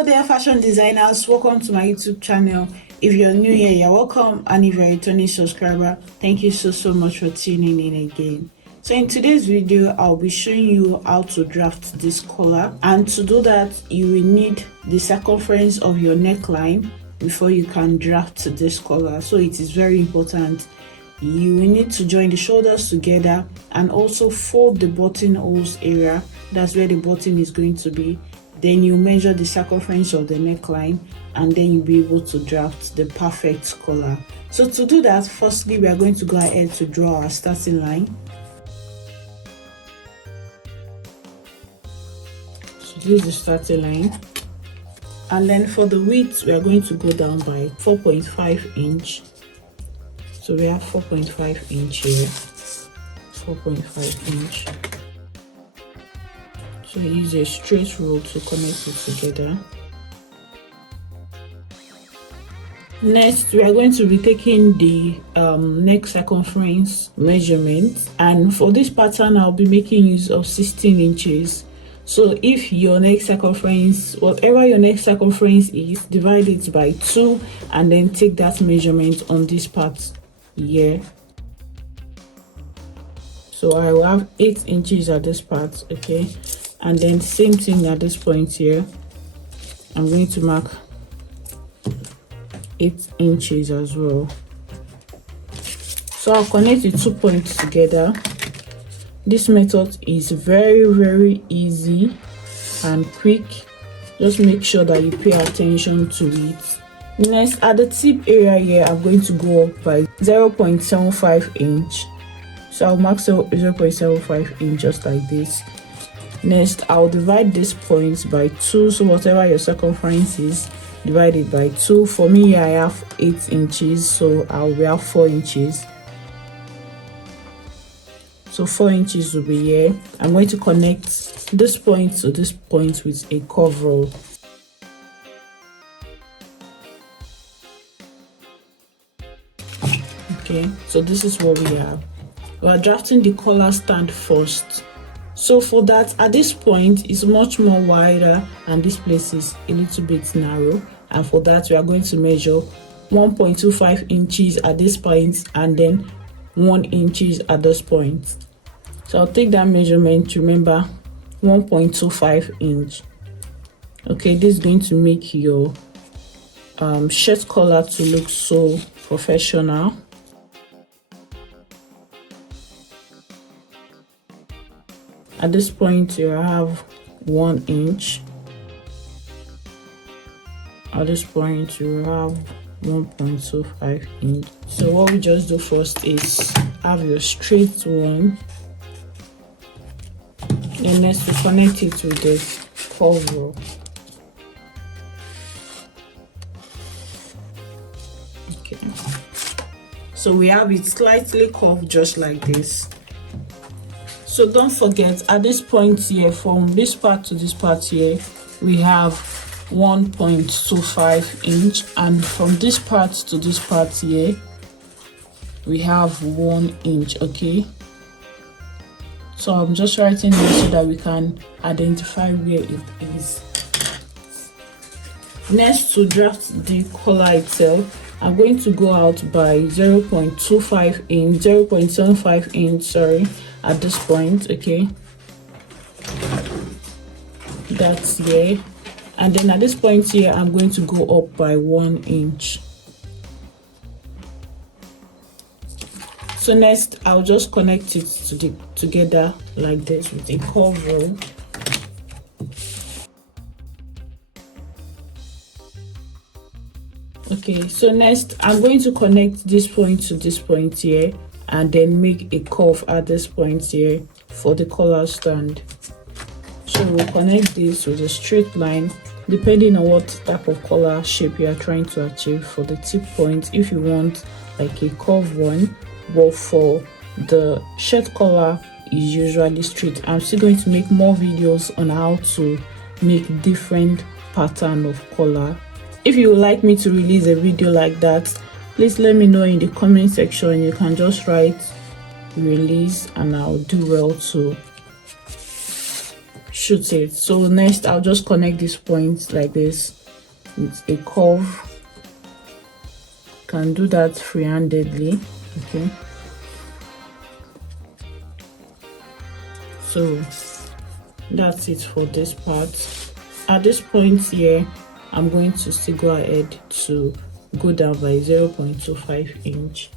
Hello there, fashion designers. Welcome to my YouTube channel. If you're new here, you're welcome, and if you're a returning subscriber, thank you so much for tuning in again. So in today's video, I'll be showing you how to draft this collar, and to do that you will need the circumference of your neckline before you can draft this collar. So it is very important. You will need to join the shoulders together and also fold the buttonholes area. That's where the button is going to be. Then you measure the circumference of the neckline, and then you'll be able to draft the perfect collar. So to do that, firstly we are going to go ahead to draw our starting line. So this is the starting line, and then for the width we are going to go down by 4.5 inch. So we have 4.5 inch here, 4.5 inch. So use a straight rule to connect it together. Next, we are going to be taking the neck circumference measurement, and for this pattern I'll be making use of 16 inches. So if your neck circumference, whatever your neck circumference is, divide it by 2 and then take that measurement on this part here. So I will have 8 inches at this part, okay, and then same thing at this point here. I'm going to mark 8 inches as well. So I'll connect the 2 points together. This method is very easy and quick. Just make sure that you pay attention to it. Next, at the tip area here, I'm going to go up by 0.75 inch. So I'll mark 0.75 inch just like this. Next, I'll divide this point by 2. So whatever your circumference is, divide it by 2. For me, I have 8 inches, so I'll have 4 inches. So 4 inches will be here. I'm going to connect this point to this point with a curve rule. Okay, so this is what we have. We are drafting the collar stand first. So for that, at this point it's much more wider and this place is a little bit narrow, and for that we are going to measure 1.25 inches at this point and then 1 inches at this point. So I'll take that measurement. Remember, 1.25 inch. Okay, this is going to make your shirt collar to look so professional. At this point you have 1 inch. At this point you have 1.25 inch. So what we just do first is have your straight one, and next we connect it with the curve rule. Okay, so we have it slightly curved just like this. So don't forget, at this point here, from this part to this part here, we have 1.25 inch, and from this part to this part here, we have 1 inch. Okay, so I'm just writing this so that we can identify where it is. Next, to draft the collar itself, I'm going to go out by 0.25 inch, 0.75 inch, sorry, at this point. Okay, that's here, and then at this point here I'm going to go up by 1 inch. So next I'll just connect it together like this with a curve rule. Okay, so next I'm going to connect this point to this point here and then make a curve at this point here for the collar stand. So we'll connect this with a straight line depending on what type of collar shape you are trying to achieve. For the tip point, if you want like a curved one, but for the shirt collar is usually straight. I'm still going to make more videos on how to make different pattern of collar. If you would like me to release a video like that, please let me know in the comment section. You can just write release and I'll do well to shoot it. So next I'll just connect these points like this with a curve. Can do that free-handedly. Okay, so that's it for this part. At this point here, I'm going to still go ahead to go down by 0.25 inch.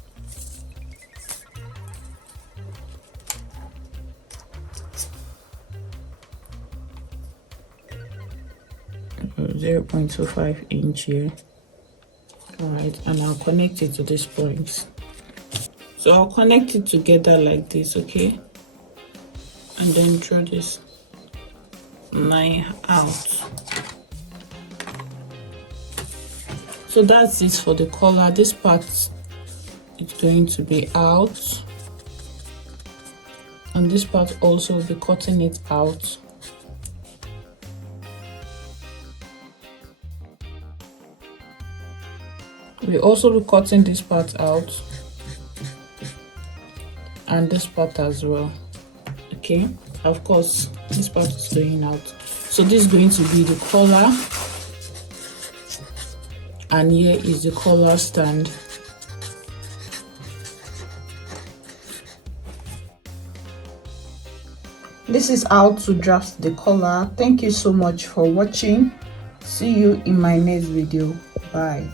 0.25 inch here. All right, and I'll connect it to this point. So I'll connect it together like this, okay, and then draw this line out. So that's it for the collar. This part is going to be out, and this part also will be cutting it out. We also be cutting this part out and this part as well. Okay, of course this part is going out. So this is going to be the collar, and here is the collar stand. This is how to draft the collar. Thank you so much for watching. See you in my next video. Bye.